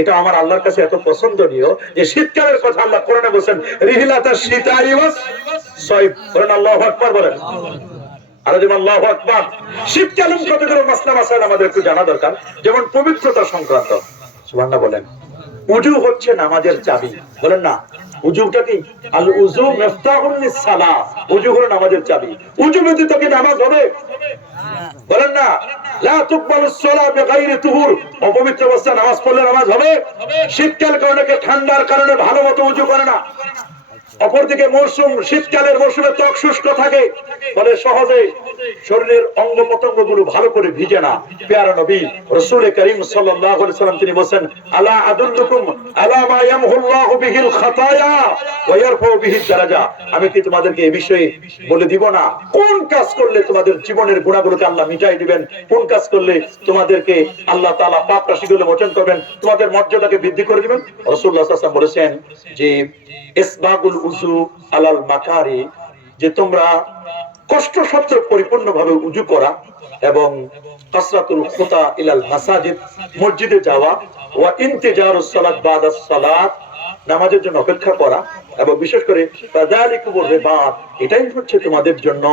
এটা আমার আল্লাহর কাছে এত পছন্দনীয় যে শীতকালের কথা আল্লাহ কোরআনে বলেন রিহিলাতাশ শীতাই ওয়াস সাইফ। বলেন আল্লাহু আকবার বলেন। আর যেমন আল্লাহু আকবার। শীতকালীন কতগুলো মাসলা মাসাইল আমাদের একটু জানা দরকার, যেমন পবিত্রতা সংক্রান্ত। সুবহানাল্লাহ বলেন। ওযু হচ্ছে নামাজের চাবি। বলেন না, ওযুটা কি? আল ওযু মিফতাহুল লিস-সালাহ। ওযু হলো নামাজের চাবি। ওযু ব্যতীত কি নামাজ হবে? বলেন না, লা তুকবালুস সালাহ বিগাইরি তুহুর। অপবিত্র অবস্থায় নামাজ পড়লে নামাজ হবে? শীতকাল কারণে ঠান্ডার কারণে ভালো মতো ওযু করে না। অপরদিকে মৌসুম, শীতকালের মৌসুমে ত্বক শুষ্ক থাকে, ফলে সহজে শরীরের অঙ্গ প্রত্যঙ্গ গুলো ভালো করে ভিজে না। প্যারা নবী রাসূল করিম সাল্লাল্লাহু আলাইহি ওয়াসাল্লাম তিনি বলেন, আলা আদুল্লুকুম আলা মা ইয়ামহুল্লাহু বিহিল খাতায়া ওয়া ইয়ারফাউ বিহিদ দারাজা। আমি কি তোমাদেরকে এই বিষয়ে বলে দিব না কোন কাজ করলে তোমাদের জীবনের গুনাহগুলোকে আল্লাহ মিটাই দিবেন, কোন কাজ করলে তোমাদেরকে আল্লাহ তাআলা পাপ রাশিগুলো মোচন করবেন, তোমাদের মর্যাদাকে বৃদ্ধি করে দিবেন। রাসূলুল্লাহ সাল্লাল্লাহু আলাইহি ওয়াসাল্লাম বলেছেন যে ইসবাগুল উযু আলাল মাকারি, যে তোমরা কষ্ট সত্ত্বেও পরিপূর্ণভাবে উযু করা এবং কাসরাতুল খুতা ইলাল মাসাজিদ, মসজিদে যাওয়া, ওয়া ইন্তিজারুস সালাত বাদাস সালাত, নামাজের জন্য অপেক্ষা করা, এবং বিশেষ করে ফাযালিকুমুর রিবাত, এটাই হচ্ছে তোমাদের জন্য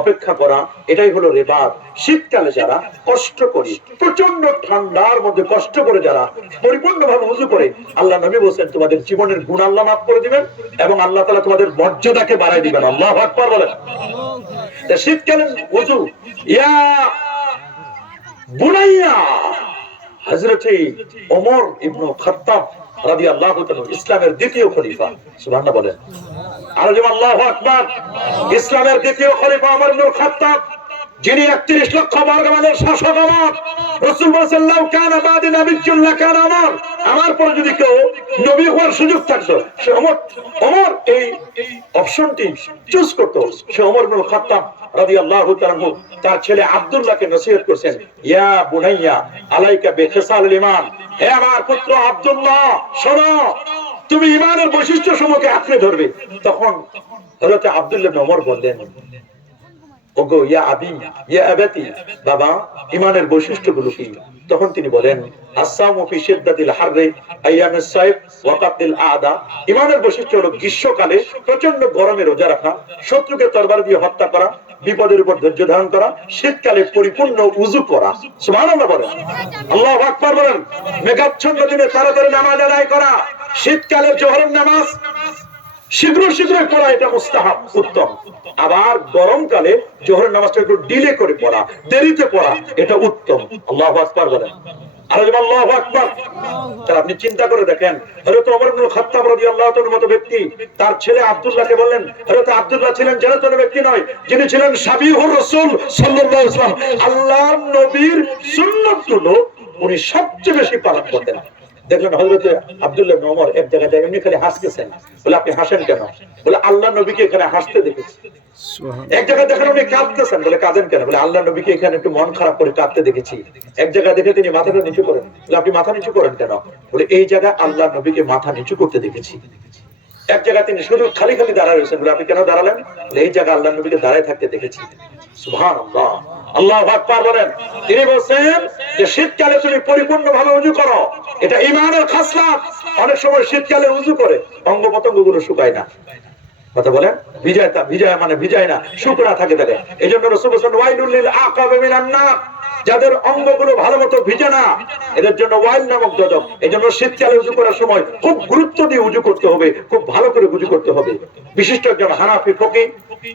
অপেক্ষা করা, এটাই হলো রিবাত। শীতকালে যারা কষ্ট করি, প্রচন্ড ঠান্ডার মধ্যে কষ্ট করে যারা পরিপূর্ণভাবে ওযু করে, আল্লাহ নবী বলেন তোমাদের জীবনের গুনাহ আল্লাহ মাফ করে দিবেন এবং আল্লাহ তাআলা তোমাদের মর্যাদাকে বাড়ায় দিবেন। আল্লাহু আকবার বলেন। শীতকালীন ওযু, ইয়া বুনাইয়া, হযরত ওমর ইবনে খাত্তাব রাদিয়াল্লাহু তাআলা ইসলামের দ্বিতীয় খলিফা। সুবহানাল্লাহ বলেন। আর যেমন আল্লাহু আকবার। ইসলামের দ্বিতীয় খলিফা ওমর ইবনে খাত্তাব, যিনি 31 লক্ষ বর্গ মাইলের শাসক। ওমর, রাসূল বলেছেন লাউ কানা বাদি নাবিয়্যুন লাকানা ওমর, আমার পরে যদি কেউ নবী হওয়ার সুযোগ থাকতো সে ওমর এই অপশনটি চুজ করত। সে ওমর ইবনে খাত্তাব রাদিয়াল্লাহু তাআলা তার ছেলে আব্দুল্লাহকে নসিহত করেছেন, ইয়া বুনাইয়া আলাইকা বিখিসালিল ঈমান, হে আমার পুত্র আব্দুল্লাহ, শোনো, তুমি ঈমানের বৈশিষ্ট্যসমূহকে আঁকড়ে ধরবে। তখন হযরত আব্দুল্লাহ ইবনে ওমর বললেন, ওগো ইয়া আবি, ইয়া আবাতি, বাবা, ঈমানের বৈশিষ্ট্যগুলো কি? তখন তিনি বলেন, আসসামু ফি শিদ্দাতিল হাররি আইয়ামিস সাইফ ওয়া কাতিল আদা। ঈমানের বৈশিষ্ট্য হলো গ্রীষ্মকালে প্রচন্ড গরমে রোজা রাখা, শত্রুকে তরবারি দিয়ে হত্যা করা, বিপদের উপর ধৈর্য ধারণ করা, শীতকালে পরিপূর্ণ ওযু করা। সুবহানাল্লাহ বলেন। আল্লাহু আকবার বলেন। মেঘাচ্ছন্ন দিনে তাড়াতাড়ি নামাজ আদায় করা, শীতকালে যোহরের নামাজ শীঘ্র পড়া, এটা মুস্তাহাব, উত্তম। আবার গরমকালে যোহরের নামাজটা একটু ডিলে করে পড়া, দেরিতে পড়া, এটা উত্তম। আল্লাহু আকবার বলেন। আর আল্লাহু আকবার। তাহলে আপনি চিন্তা করে দেখেন, হযরত ওমর ইবনে খাত্তাব রাদিয়াল্লাহু তাআলার মতো ব্যক্তি তার ছেলে আব্দুল্লাহকে বললেন, হযরত আব্দুল্লাহ ছিলেন জান্নাতুল ব্যক্তি নয়, যিনি ছিলেন শাবিহুর রাসূল সাল্লাল্লাহু আলাইহি ওয়াসাল্লাম। আল্লাহর নবীর সুন্নাতগুলো উনি সবচেয়ে বেশি পালন করতেন। দেখলেন হযরত আব্দুল্লাহ ইবনে ওমর এক জায়গায় এমনি খালি হাসতেছেন। বলে আপনি হাসেন কেন? বলে আল্লাহ নবীকে এখানে হাসতে দেখেছি। এক জায়গায় দেখেন উনি কাঁদতেছেন। বলে কাঁদেন কেন? বলে আল্লাহ নবীকে এখানে একটু মন খারাপ করে কাঁদতে দেখেছি। এক জায়গায় দেখে তিনি মাথাটা নিচু করেন। বলে আপনি মাথা নিচু করেন কেন? বলে এই জায়গায় আল্লাহ নবীকে মাথা নিচু করতে দেখেছি। এক জায়গায় তিনি শুধু খালি দাঁড়ায় রয়েছেন। বলে আপনি কেন দাঁড়ালেন? বলে এই জায়গায় আল্লাহ নবীকে দাঁড়ায় থাকতে দেখেছি। সুবহানাল্লাহ, আল্লাহু আকবার বলেন। তিনি বলেন যে শীতকালে তুমি পরিপূর্ণভাবে ওযু করো, এটা ঈমানের খাসলাত। অনেক সময় শীতকালে ওযু করে অঙ্গ প্রত্যঙ্গগুলো শুকায় না। কথা বলেন, ভিজায় না, শুকনা থাকে। এজন্য রাসূল বলেছেন ওয়াইলুল লিল আকাবি মিনান নার, যাদের অঙ্গগুলো ভালো মতো ভিজে না এদের জন্য ওয়াইল নামক দজক। এজন্য শীতকালে উযু করার সময় খুব গুরুত্ব দিয়ে উযু করতে হবে, খুব ভালো করে উযু করতে হবে। বিশিষ্ট একজন হানাফি ফকিহ,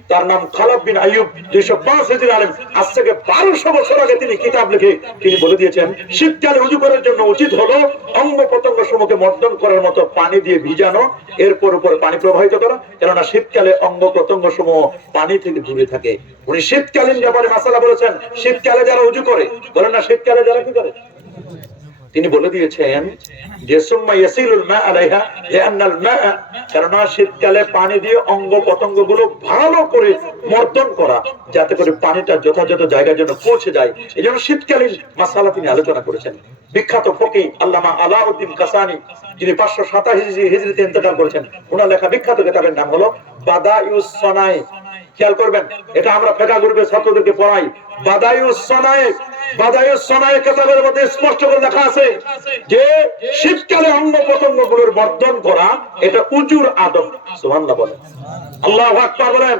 তার নাম খালাব বিন আইয়ুব, 205 হিজরি আলেম। আজ থেকে 1200 বছর আগে তিনি কিতাব লিখে তিনি বলে দিয়েছেন, শীতকালে উযু করার জন্য উচিত হলো অঙ্গ প্রত্যঙ্গ সমূহকে মর্দন করার মতো পানি দিয়ে ভিজানো, এরপর উপরে পানি প্রবাহিত করা, কেননা শীতকালে অঙ্গ প্রত্যঙ্গ সমূহ পানি থেকে দূরে থাকে। উনি শীতকালীন ব্যাপারে মাসালা বলেছেন, শীতকালে যারা উযু করে, বলেন না শীতকালে যারা কি করে, তিনি বলে দিয়েছেন যে সুম্মা ইয়াসিলুল মা আলাইহা লিআন্নাল মা, কারণ শীতকালে পানি দিয়ে অঙ্গ প্রত্যঙ্গগুলো ভালো করে মর্দন করা, যাতে করে পানিটা যথাযথ জায়গায় যেন পৌঁছে যায়। এজন্য শীতকালীন মাসালা তিনি আলোচনা করেছেন। বিখ্যাত ফকিহ আল্লামা আলাউদ্দিন কাসানি, যিনি 527 হিজরিতে ইন্তেকাল করেছেন, ওনার লেখা বিখ্যাত কিতাবের নাম হলো বাদাইউস সানাই খেয়াল করবেন, এটা আমরা ফিকহ গ্রুপের ছাত্রদেরকে পড়াই। বাদায়ুস সানায়ে কিতাবের মধ্যে স্পষ্ট করে লেখা আছে যে শীতকালে অঙ্গ প্রত্যঙ্গগুলোর বর্ধন করা এটা উজুর আদব। সুবহানাল্লাহ বলেন, আল্লাহু আকবার বলেন।